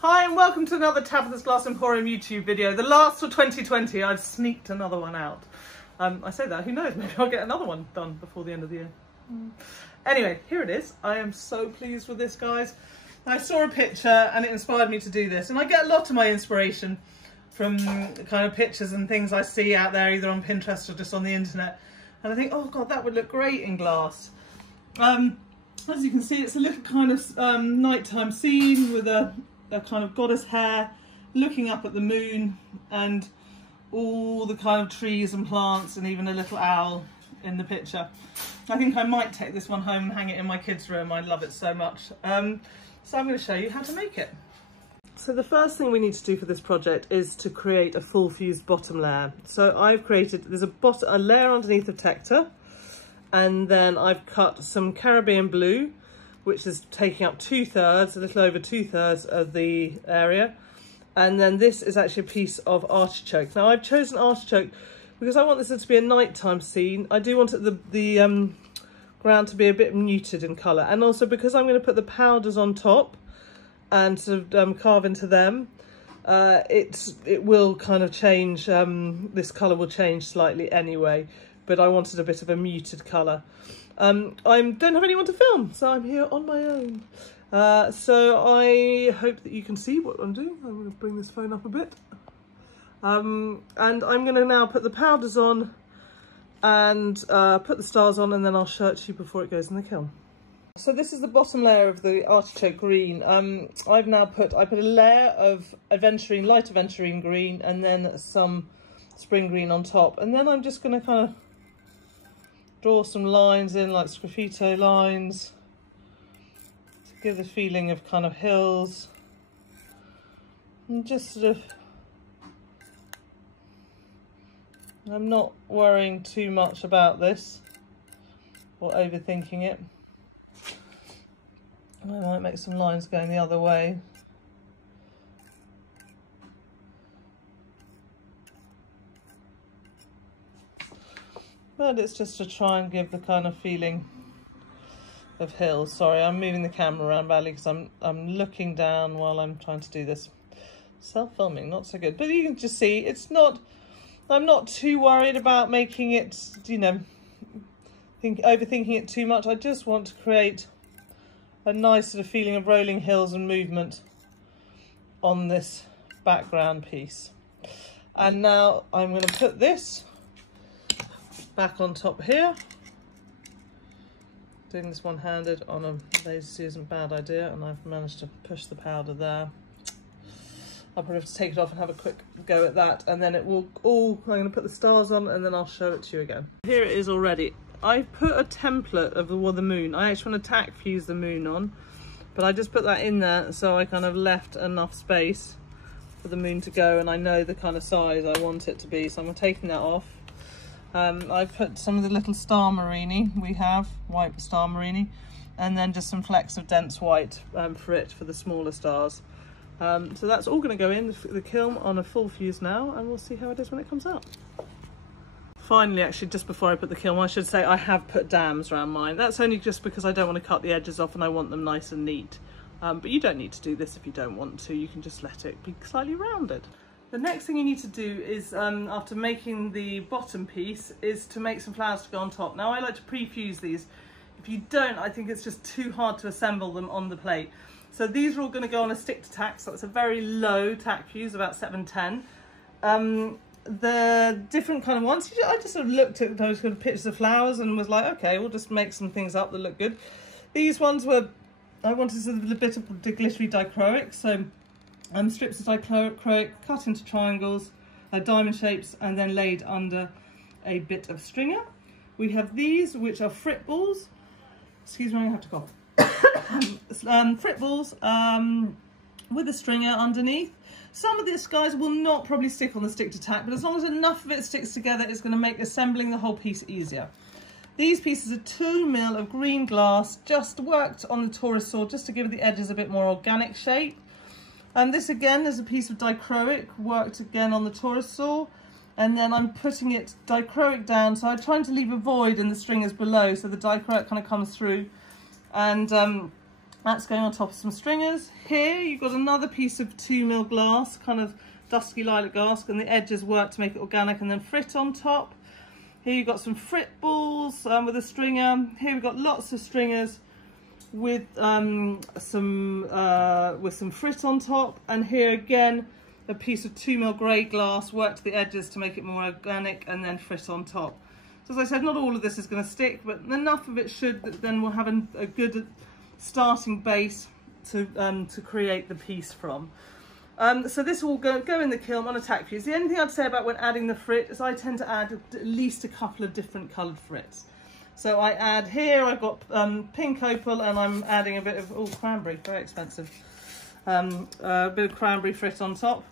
Hi and welcome to another Tabitha's Glass Emporium YouTube video. The last for 2020. I've sneaked another one out. I say that, who knows, maybe I'll get another one done before the end of the year. Anyway, here it is. I am so pleased with this, guys. I saw a picture and it inspired me to do this. And I get a lot of my inspiration from kind of pictures and things I see out there, either on Pinterest or just on the internet. And I think, oh God, that would look great in glass. As you can see, it's a little kind of nighttime scene with a kind of goddess hare looking up at the moon and all the kind of trees and plants and even a little owl in the picture. I think I might take this one home and hang it in my kids' room. I love it so much. So I'm going to show you how to make it. So the first thing we need to do for this project is to create a full fused bottom layer. So I've created, there's a layer underneath of Tecta, and then I've cut some Caribbean blue, which is taking up 2/3, a little over 2/3 of the area. And then this is actually a piece of artichoke. Now I've chosen artichoke because I want this to be a nighttime scene. I do want the ground to be a bit muted in colour. And also because I'm going to put the powders on top and sort of carve into them, it will kind of change, this colour will change slightly anyway, but I wanted a bit of a muted colour. I don't have anyone to film, so I'm here on my own. So I hope that you can see what I'm doing. I'm going to bring this phone up a bit. And I'm going to now put the powders on and put the stars on, and then I'll show it to you before it goes in the kiln. So this is the bottom layer of the artichoke green. I put a layer of aventurine, light aventurine green, and then some spring green on top. And then I'm just going to kind of draw some lines in, like sgraffito lines, to give the feeling of kind of hills, and just sort of, I'm not worrying too much about this or overthinking it. I might make some lines going the other way. But it's just to try and give the kind of feeling of hills. Sorry, I'm moving the camera around badly because I'm looking down while I'm trying to do this. Self-filming, not so good. But you can just see, it's not, I'm not too worried about making it, you know, overthinking it too much. I just want to create a nice sort of feeling of rolling hills and movement on this background piece. And now I'm going to put this back on top here. Doing this one-handed on a lazy isn't a bad idea, and I've managed to push the powder there. I'll probably have to take it off and have a quick go at that, and then it will all, I'm going to put the stars on and then I'll show it to you again. Here it is already. I've put a template of the moon. I actually want to tack fuse the moon on, but I just put that in there so I kind of left enough space for the moon to go, and I know the kind of size I want it to be, so I'm taking that off. I've put some of the little star murrine we have, white star murrine, and then just some flecks of dense white for the smaller stars. So that's all going to go in the kiln on a full fuse now, and we'll see how it is when it comes out. Finally, actually, just before I put the kiln, I should say I have put dams around mine. That's only just because I don't want to cut the edges off and I want them nice and neat. But you don't need to do this if you don't want to. You can just let it be slightly rounded. The next thing you need to do is, after making the bottom piece, is to make some flowers to go on top. Now I like to pre-fuse these. If you don't, I think it's just too hard to assemble them on the plate. So these are all going to go on a stick to tack, so it's a very low tack fuse, about 710. The different kind of ones, I just sort of looked at those kind of pictures of flowers and was like, okay, we'll just make some things up that look good. These ones were, I wanted a bit of the glittery dichroic, so strips of dichroic cut into triangles, diamond shapes, and then laid under a bit of stringer. We have these, which are frit balls. Excuse me, I have to cough. Frit balls with a stringer underneath. Some of these guys will not probably stick on the stick to tack, but as long as enough of it sticks together, it's going to make assembling the whole piece easier. These pieces are 2 mil of green glass, just worked on the Taurus saw, just to give the edges a bit more organic shape. And this again is a piece of dichroic, worked again on the Taurus saw. And then I'm putting it dichroic down, so I'm trying to leave a void in the stringers below, so the dichroic kind of comes through. And That's going on top of some stringers. Here you've got another piece of 2mm glass, kind of dusky lilac glass, and the edges work to make it organic, and then frit on top. Here you've got some frit balls with a stringer. Here we've got lots of stringers with some frit on top, and here again a piece of 2mm grey glass worked to the edges to make it more organic, and then frit on top. So as I said, not all of this is going to stick, but enough of it should that then we'll have a good starting base to create the piece from. So this will go in the kiln on a tack fuse. The only thing I'd say about when adding the frit is I tend to add at least a couple of different coloured frits. So I add here, I've got pink opal, and I'm adding a bit of cranberry, very expensive. A bit of cranberry frit on top,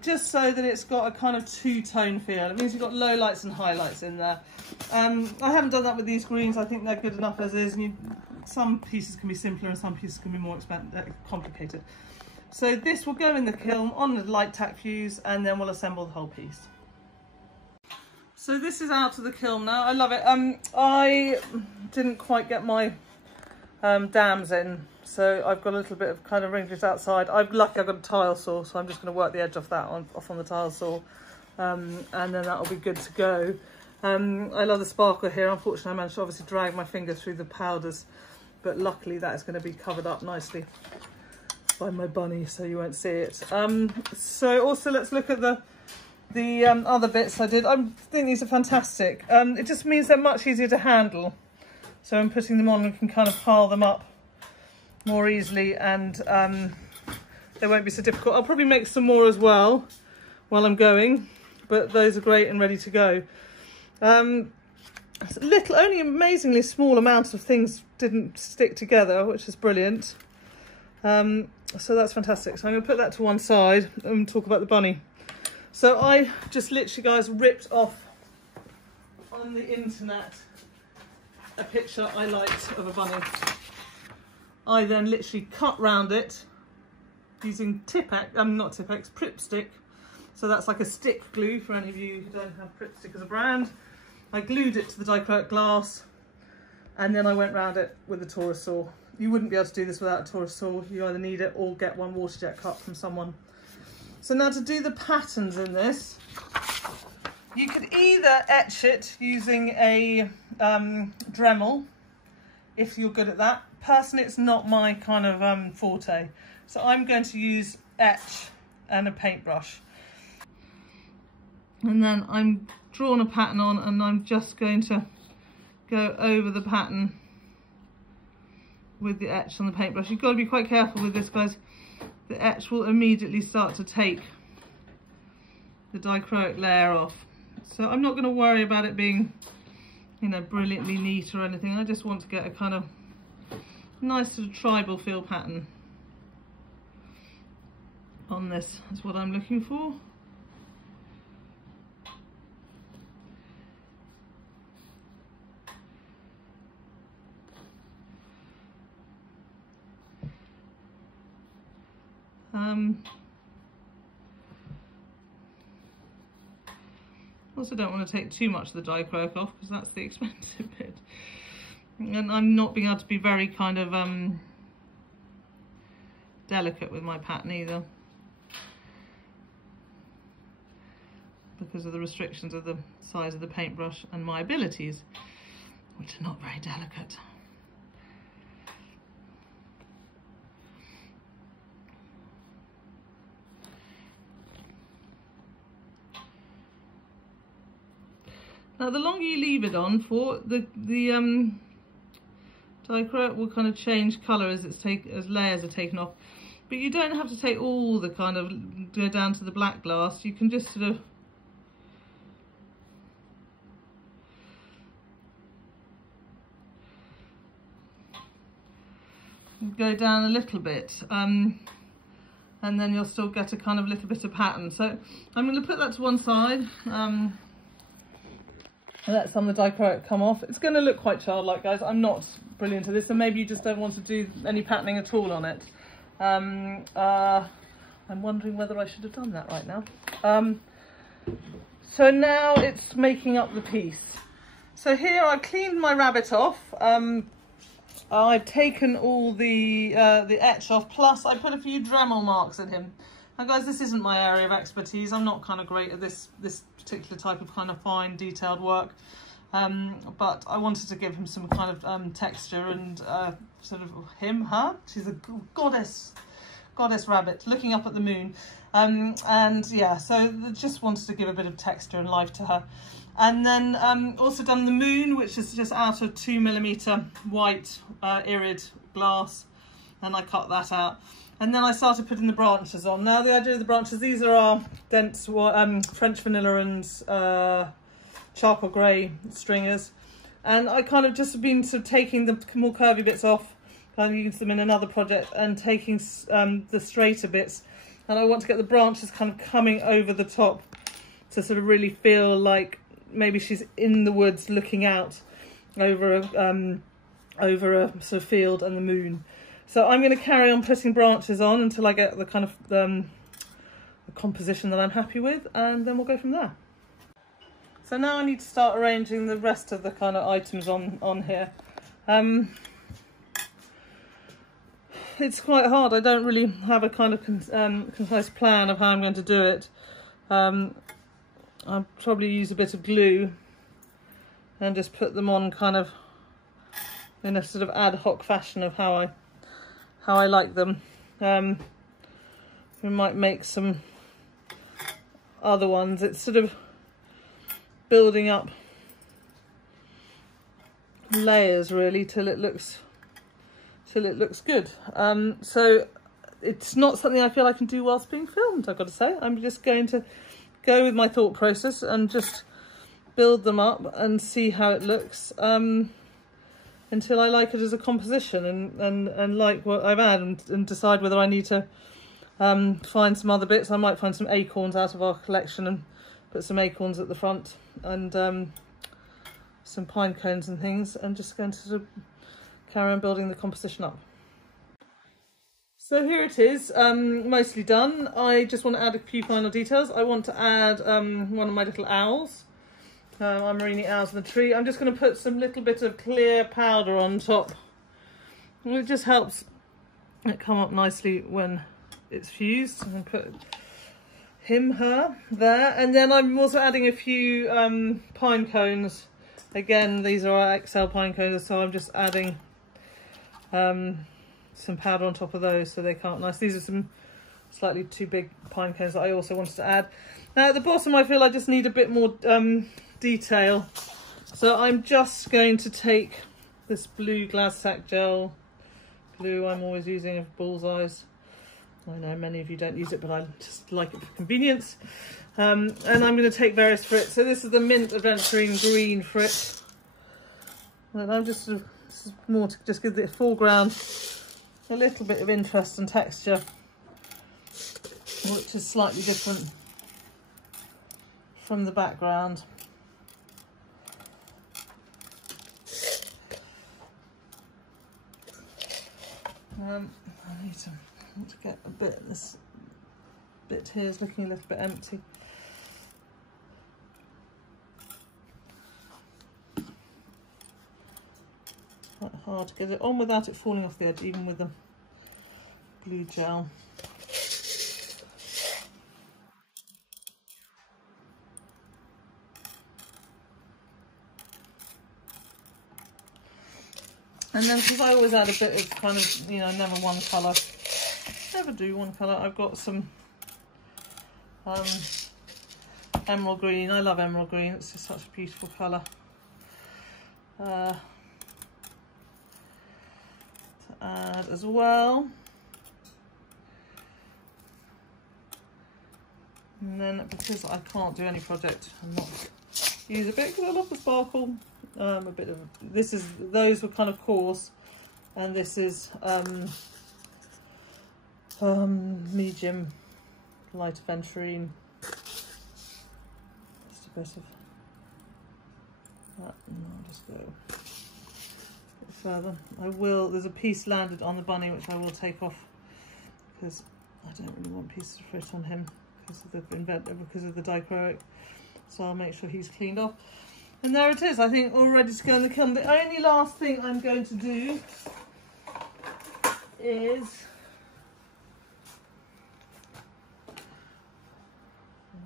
just so that it's got a kind of two-tone feel. It means you've got low lights and highlights in there. I haven't done that with these greens. I think they're good enough as is. And some pieces can be simpler and some pieces can be more complicated. So this will go in the kiln on the light tack fuse, and then we'll assemble the whole piece. So this is out of the kiln now. I love it. I didn't quite get my dams in, so I've got a little bit of kind of ringlets outside. I'm lucky I've got a tile saw, so I'm just going to work the edge off that off on the tile saw, and then that'll be good to go. I love the sparkle here. Unfortunately, I managed to obviously drag my finger through the powders, but luckily that is going to be covered up nicely by my bunny, so you won't see it. So also let's look at the other bits I did. I think these are fantastic. It just means they're much easier to handle. So I'm putting them on and can kind of pile them up more easily, and they won't be so difficult. I'll probably make some more as well while I'm going, but those are great and ready to go. Only amazingly small amounts of things didn't stick together, which is brilliant. So that's fantastic. So I'm going to put that to one side and talk about the bunny. So I just literally, guys, ripped off on the internet a picture I liked of a bunny. I then literally cut round it using Prip stick. So that's like a stick glue for any of you who don't have Prip stick as a brand. I glued it to the dichroic glass, and then I went round it with a Taurus saw. You wouldn't be able to do this without a Taurus saw. You either need it or get one water jet cut from someone. So now to do the patterns in this, you could either etch it using a Dremel, if you're good at that. Personally, it's not my kind of forte. So I'm going to use etch and a paintbrush. And then I'm drawing a pattern on, and I'm just going to go over the pattern with the etch on the paintbrush. You've got to be quite careful with this, guys. The etch will immediately start to take the dichroic layer off. So I'm not going to worry about it being, you know, brilliantly neat or anything. I just want to get a kind of nice sort of tribal feel pattern on this. That's what I'm looking for. Also don't want to take too much of the dichroic off, because that's the expensive bit. And I'm not being able to be very kind of delicate with my pattern either, because of the restrictions of the size of the paintbrush and my abilities, which are not very delicate. Now, the longer you leave it on for, the dichroic will kind of change colour as layers are taken off. But you don't have to take all the kind of, go down to the black glass. You can just sort of go down a little bit, and then you'll still get a kind of little bit of pattern. So I'm going to put that to one side. Let some of the dichroic come off. It's going to look quite childlike, guys. I'm not brilliant at this, and maybe you just don't want to do any patterning at all on it. I'm wondering whether I should have done that right now. So now it's making up the piece. So here I've cleaned my rabbit off. I've taken all the etch off, plus I put a few Dremel marks in him. Now guys, this isn't my area of expertise. I'm not kind of great at this particular type of kind of fine detailed work. But I wanted to give him some kind of texture and sort of her. She's a goddess rabbit looking up at the moon. And yeah, so just wanted to give a bit of texture and life to her. And then also done the moon, which is just out of 2mm white irid glass, and I cut that out. And then I started putting the branches on. Now the idea of the branches, these are our dense French vanilla and charcoal grey stringers, and I kind of just been sort of taking the more curvy bits off, kind of use them in another project, and taking the straighter bits, and I want to get the branches kind of coming over the top to sort of really feel like maybe she's in the woods looking out over a sort of field and the moon. So I'm going to carry on putting branches on until I get the kind of the composition that I'm happy with, and then we'll go from there. So now I need to start arranging the rest of the kind of items on here. It's quite hard. I don't really have a kind of concise plan of how I'm going to do it. I'll probably use a bit of glue and just put them on kind of in a sort of ad hoc fashion of how I like them. We might make some other ones. It's sort of building up layers really till it looks good. So it's not something I feel I can do whilst being filmed, I've got to say. I'm just going to go with my thought process and just build them up and see how it looks until I like it as a composition and like what I've added, and decide whether I need to find some other bits. I might find some acorns out of our collection and put some acorns at the front, and some pine cones and things, and just going to sort of carry on building the composition up. So here it is, mostly done. I just want to add a few final details. I want to add one of my little owls, our murrine owls in the tree. I'm just going to put some little bit of clear powder on top. It just helps it come up nicely when it's fused. I'm going to put her there, and then I'm also adding a few pine cones. Again, these are our XL pine cones, so I'm just adding some powder on top of those so they come up nice. These are some slightly too big pine cones that I also wanted to add. Now at the bottom I feel I just need a bit more detail, so I'm just going to take this blue glass tack gel glue I'm always using of Bullseye's. I know many of you don't use it, but I just like it for convenience. And I'm going to take various frits. So this is the Mint Adventuring Green frit. And I'm just sort of, this is more to just give the foreground a little bit of interest and texture, which is slightly different from the background. I need to get a bit, this bit here is looking a little bit empty. Quite hard to get it on without it falling off the edge, even with the blue gel. And then, because I always add a bit of kind of, you know, never one colour, never do one colour, I've got some emerald green. I love emerald green, it's just such a beautiful colour. To add as well. And then, because I can't do any project and not use a bit, because I love the sparkle, a bit of, this is, those were kind of coarse, and this is medium light aventurine. Just a bit of that, and I'll just go a bit further. I will, there's a piece landed on the bunny which I will take off, because I don't really want pieces of frit on him because of the dichroic, so I'll make sure he's cleaned off. And there it is, I think, all ready to go in the kiln. The only last thing I'm going to do is,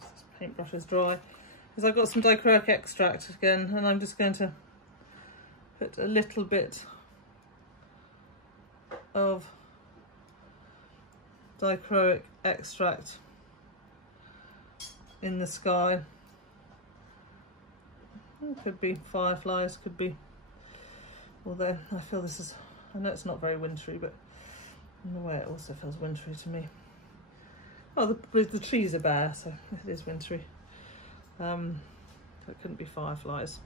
this paintbrush is dry, is I've got some dichroic extract again, and I'm just going to put a little bit of dichroic extract in the sky. It could be fireflies, could be, although I feel this is, I know it's not very wintry, but in a way it also feels wintry to me. Oh, the trees are bare, so it is wintry. It couldn't be fireflies.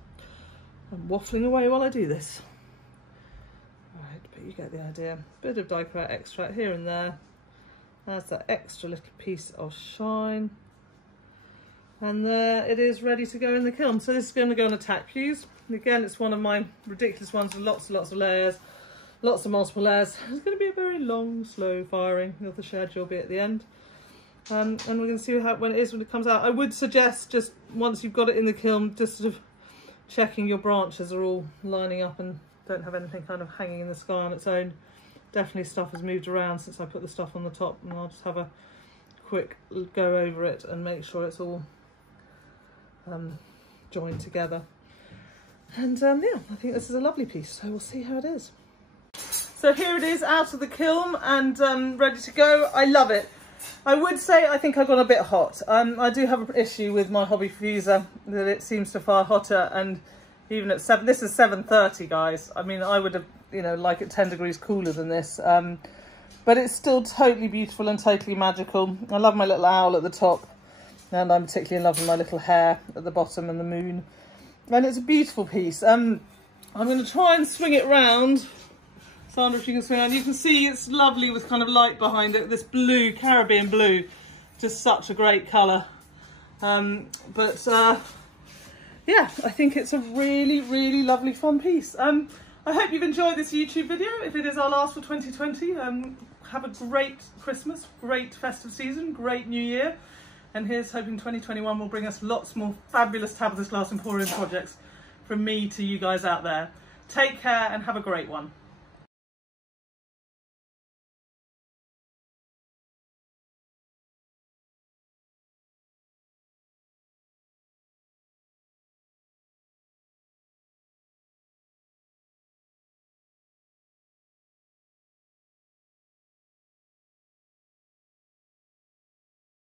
I'm waffling away while I do this. Right, but you get the idea. Bit of dichroic extract here and there. There's that extra little piece of shine. And there it is, ready to go in the kiln. So this is going to go on a tack fuse. Again, it's one of my ridiculous ones with lots and lots of layers, lots of multiple layers. It's going to be a very long, slow firing. The schedule will be at the end. And we're going to see how when it comes out. I would suggest just once you've got it in the kiln, just sort of checking your branches are all lining up and don't have anything kind of hanging in the sky on its own. Definitely stuff has moved around since I put the stuff on the top, and I'll just have a quick go over it and make sure it's all joined together. And yeah, I think this is a lovely piece, so we'll see how it is. So here it is out of the kiln and ready to go. I love it. I would say I think I got a bit hot. I do have an issue with my hobby fuser, that it seems to fire hotter, and even at 7, this is 7:30, guys. I mean, I would have, you know, like it 10 degrees cooler than this. But it's still totally beautiful and totally magical. I love my little owl at the top, and I'm particularly in love with my little hare at the bottom and the moon. And it's a beautiful piece. I'm going to try and swing it round. Sandra, if you can swing around. You can see it's lovely with kind of light behind it. This blue, Caribbean blue, just such a great colour. Yeah, I think it's a really, really lovely, fun piece. I hope you've enjoyed this YouTube video. If it is our last for 2020, have a great Christmas, great festive season, great New Year. And here's hoping 2021 will bring us lots more fabulous Tabitha's Glass Emporium projects from me to you guys out there. Take care and have a great one.